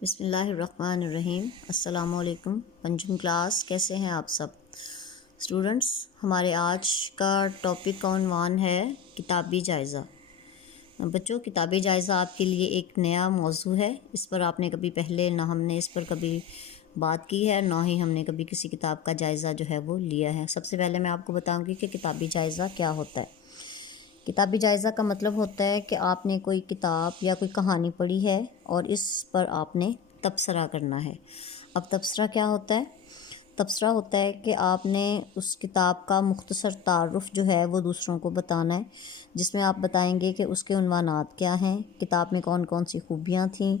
بسم اللہ الرحمن الرحیم۔ السلام علیکم پنجم کلاس، کیسے ہیں آپ سب اسٹوڈنٹس؟ ہمارے آج کا ٹاپک کا عنوان ہے کتابی جائزہ۔ بچوں، کتابی جائزہ آپ کے لیے ایک نیا موضوع ہے۔ اس پر آپ نے کبھی پہلے نہ ہم نے اس پر کبھی بات کی ہے، نہ ہی ہم نے کبھی کسی کتاب کا جائزہ جو ہے وہ لیا ہے۔ سب سے پہلے میں آپ کو بتاؤں گی کہ کتابی جائزہ کیا ہوتا ہے۔ کتابی جائزہ کا مطلب ہوتا ہے کہ آپ نے کوئی کتاب یا کوئی کہانی پڑھی ہے اور اس پر آپ نے تبصرہ کرنا ہے۔ اب تبصرہ کیا ہوتا ہے؟ تبصرہ ہوتا ہے کہ آپ نے اس کتاب کا مختصر تعارف جو ہے وہ دوسروں کو بتانا ہے، جس میں آپ بتائیں گے کہ اس کے عنوانات کیا ہیں، کتاب میں کون کون سی خوبیاں تھیں،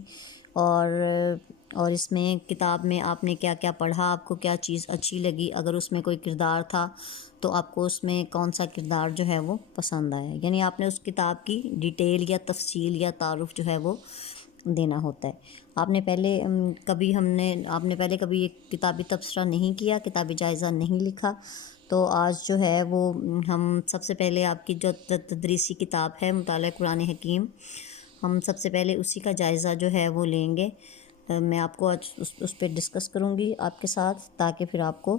اور اس میں کتاب میں آپ نے کیا کیا پڑھا، آپ کو کیا چیز اچھی لگی، اگر اس میں کوئی کردار تھا تو آپ کو اس میں کون سا کردار جو ہے وہ پسند آیا۔ یعنی آپ نے اس کتاب کی ڈیٹیل یا تفصیل یا تعارف جو ہے وہ دینا ہوتا ہے۔ آپ نے پہلے کبھی ایک کتابی تبصرہ نہیں کیا، کتابی جائزہ نہیں لکھا، تو آج جو ہے وہ ہم سب سے پہلے آپ کی جو تدریسی کتاب ہے مطالعہ قرآن حکیم، ہم سب سے پہلے اسی کا جائزہ جو ہے وہ لیں گے۔ میں آپ کو آج اس پہ ڈسکس کروں گی آپ کے ساتھ، تاکہ پھر آپ کو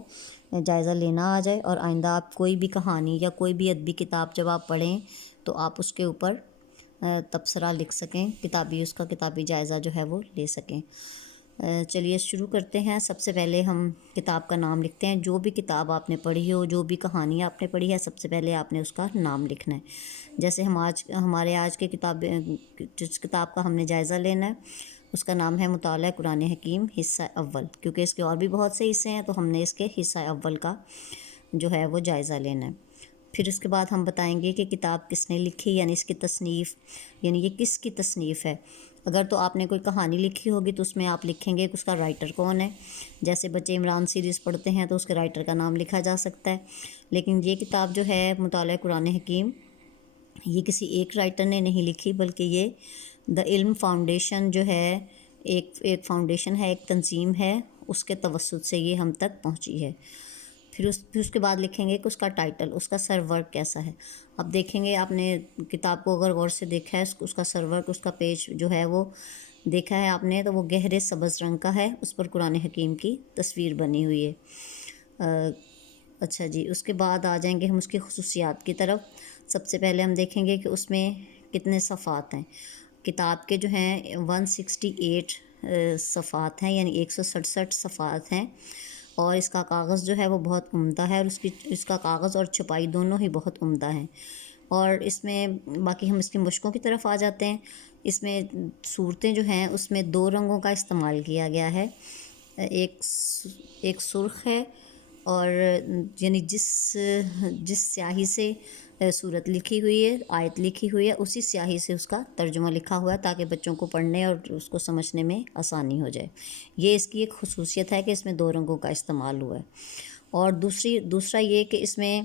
جائزہ لینا آ جائے، اور آئندہ آپ کوئی بھی کہانی یا کوئی بھی ادبی کتاب جب آپ پڑھیں تو آپ اس کے اوپر تبصرہ لکھ سکیں، اس کا کتابی جائزہ جو ہے وہ لے سکیں۔ چلیے شروع کرتے ہیں۔ سب سے پہلے ہم کتاب کا نام لکھتے ہیں۔ جو بھی کتاب آپ نے پڑھی ہو، جو بھی کہانی آپ نے پڑھی ہے، سب سے پہلے آپ نے اس کا نام لکھنا ہے۔ جیسے ہمارے آج کے جس کتاب کا ہم نے جائزہ لینا ہے، اس کا نام ہے مطالعہ قرآن حکیم حصہ اول، کیونکہ اس کے اور بھی بہت سے حصے ہیں، تو ہم نے اس کے حصہ اول کا جو ہے وہ جائزہ لینا ہے۔ پھر اس کے بعد ہم بتائیں گے کہ کتاب کس نے لکھی، یعنی اس کی تصنیف، یعنی یہ کس کی تصنیف ہے۔ اگر تو آپ نے کوئی کہانی لکھی ہوگی تو اس میں آپ لکھیں گے کہ اس کا رائٹر کون ہے۔ جیسے بچے عمران سیریز پڑھتے ہیں تو اس کے رائٹر کا نام لکھا جا سکتا ہے۔ لیکن یہ کتاب جو ہے مطالعہ قرآن حکیم، یہ کسی ایک رائٹر نے نہیں لکھی، بلکہ یہ دا علم فاؤنڈیشن جو ہے، ایک فاؤنڈیشن ہے، ایک تنظیم ہے، اس کے توسط سے یہ ہم تک پہنچی ہے۔ پھر اس کے بعد لکھیں گے کہ اس کا ٹائٹل، اس کا سر ورک کیسا ہے۔ اب دیکھیں گے، آپ نے کتاب کو اگر غور سے دیکھا ہے، اس کا سر ورک، اس کا پیج جو ہے وہ دیکھا ہے آپ نے، تو وہ گہرے سبز رنگ کا ہے، اس پر قرآن حکیم کی تصویر بنی ہوئی ہے۔ اچھا جی، اس کے بعد آ جائیں گے ہم اس کی خصوصیات کی طرف۔ سب سے پہلے ہم دیکھیں گے کہ اس میں کتنے صفحات ہیں۔ کتاب کے جو ہیں 168 صفحات ہیں، یعنی 167 صفحات ہیں، اور اس کا کاغذ جو ہے وہ بہت عمدہ ہے، اور اس کا کاغذ اور چھپائی دونوں ہی بہت عمدہ ہیں۔ اور اس میں باقی ہم اس کی مشقوں کی طرف آ جاتے ہیں۔ اس میں صورتیں جو ہیں اس میں 2 رنگوں کا استعمال کیا گیا ہے، ایک سرخ ہے، اور یعنی جس سیاہی سے صورت لکھی ہوئی ہے، آیت لکھی ہوئی ہے، اسی سیاہی سے اس کا ترجمہ لکھا ہوا ہے، تاکہ بچوں کو پڑھنے اور اس کو سمجھنے میں آسانی ہو جائے۔ یہ اس کی ایک خصوصیت ہے کہ اس میں 2 رنگوں کا استعمال ہوا ہے۔ اور دوسرا یہ کہ اس میں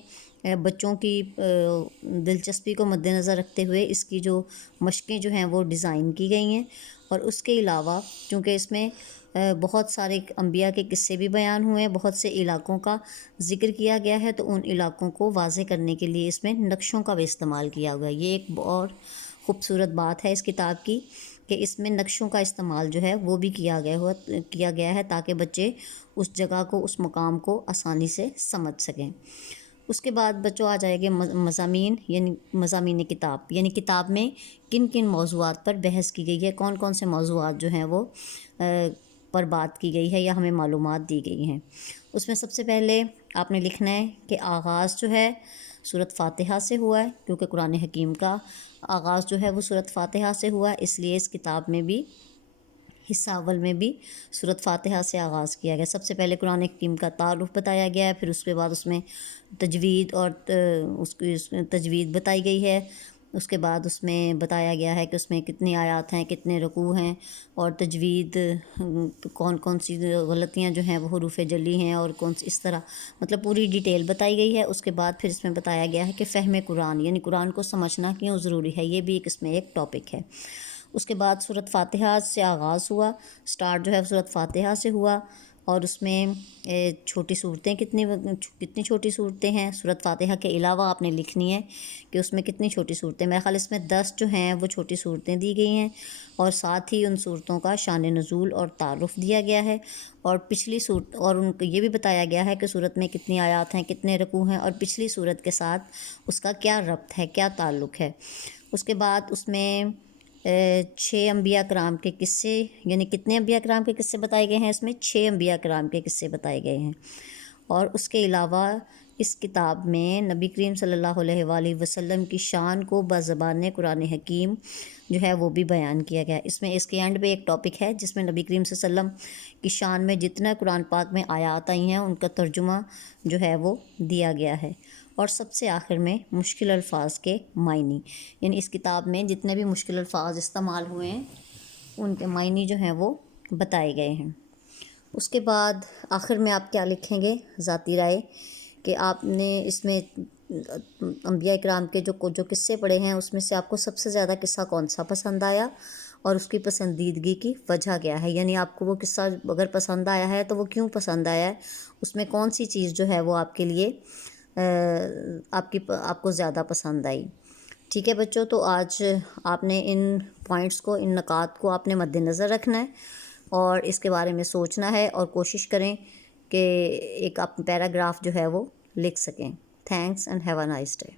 بچوں کی دلچسپی کو مد نظر رکھتے ہوئے اس کی جو مشقیں جو ہیں وہ ڈیزائن کی گئی ہیں، اور اس کے علاوہ چونکہ اس میں بہت سارے انبیاء کے قصے بھی بیان ہوئے ہیں، بہت سے علاقوں کا ذکر کیا گیا ہے، تو ان علاقوں کو واضح کرنے کے لیے اس میں نقشوں کا بھی استعمال کیا ہوا ہے۔ یہ ایک اور خوبصورت بات ہے اس کتاب کی، کہ اس میں نقشوں کا استعمال جو ہے وہ بھی کیا گیا ہے، تاکہ بچے اس جگہ کو، اس مقام کو آسانی سے سمجھ سکیں۔ اس کے بعد بچوں آ جائے گے مضامین، یعنی مضامین کتاب، یعنی کتاب میں کن کن موضوعات پر بحث کی گئی ہے، کون کون سے موضوعات جو ہیں وہ پر بات کی گئی ہے یا ہمیں معلومات دی گئی ہیں۔ اس میں سب سے پہلے آپ نے لکھنا ہے کہ آغاز جو ہے سورۃ فاتحہ سے ہوا ہے، کیونکہ قرآن حکیم کا آغاز جو ہے وہ سورۃ فاتحہ سے ہوا ہے، اس لیے اس کتاب میں بھی حصہ اول میں بھی سورۃ فاتحہ سے آغاز کیا گیا۔ سب سے پہلے قرآن حکیم کا تعارف بتایا گیا ہے، پھر اس کے بعد اس میں تجوید اور اس کی تجوید بتائی گئی ہے۔ اس کے بعد اس میں بتایا گیا ہے کہ اس میں کتنی آیات ہیں، کتنے رکوع ہیں، اور تجوید کون کون سی غلطیاں جو ہیں وہ حروف جلی ہیں، اور کون سی، اس طرح مطلب پوری ڈیٹیل بتائی گئی ہے۔ اس کے بعد پھر اس میں بتایا گیا ہے کہ فہم قرآن، یعنی قرآن کو سمجھنا کیوں ضروری ہے، یہ بھی اس میں ایک ٹاپک ہے۔ اس کے بعد سورۃ فاتحہ سے آغاز ہوا، سٹارٹ جو ہے سورۃ فاتحہ سے ہوا، اور اس میں چھوٹی صورتیں کتنی چھوٹی صورتیں ہیں. سورۃ فاتحہ کے علاوہ آپ نے لکھنی ہے کہ اس میں کتنی چھوٹی صورتیں. میرے خیال اس میں 10 جو ہیں وہ چھوٹی صورتیں دی گئی ہیں، اور ساتھ ہی ان صورتوں کا شان نزول اور تعارف دیا گیا ہے، اور پچھلی صورت اور ان کو یہ بھی بتایا گیا ہے کہ صورت میں کتنی آیات ہیں، کتنے رکوع ہیں، اور پچھلی صورت کے ساتھ اس کا کیا ربط ہے، کیا تعلق ہے. اس کے بعد اس میں 6 انبیاء کرام کے قصے، یعنی کتنے انبیاء کرام کے قصے بتائے گئے ہیں، اس میں 6 انبیاء کرام کے قصے بتائے گئے ہیں. اور اس کے علاوہ اس کتاب میں نبی کریم صلی اللہ علیہ وآلہ وسلم کی شان کو بزبان قرآن حکیم جو ہے وہ بھی بیان کیا گیا. اس میں اس کے اینڈ پہ ایک ٹاپک ہے جس میں نبی کریم صلی اللہ علیہ وسلم کی شان میں جتنا قرآن پاک میں آیات آئی ہیں ان کا ترجمہ جو ہے وہ دیا گیا ہے. اور سب سے آخر میں مشکل الفاظ کے معنی، یعنی اس کتاب میں جتنے بھی مشکل الفاظ استعمال ہوئے ہیں ان کے معنی جو ہیں وہ بتائے گئے ہیں. اس کے بعد آخر میں آپ کیا لکھیں گے ذاتی رائے کہ آپ نے اس میں انبیاء کرام کے جو قصے پڑھے ہیں اس میں سے آپ کو سب سے زیادہ قصہ کون سا پسند آیا اور اس کی پسندیدگی کی وجہ کیا ہے. یعنی آپ کو وہ قصہ اگر پسند آیا ہے تو وہ کیوں پسند آیا ہے، اس میں کون سی چیز جو ہے وہ آپ کے لیے آپ کو زیادہ پسند آئی. ٹھیک ہے بچوں، تو آج آپ نے ان پوائنٹس کو، ان نکات کو آپ نے مد نظر رکھنا ہے اور اس کے بارے میں سوچنا ہے، اور کوشش کریں کہ ایک آپ پیراگراف جو ہے وہ لکھ سکیں. Thanks and have a nice day.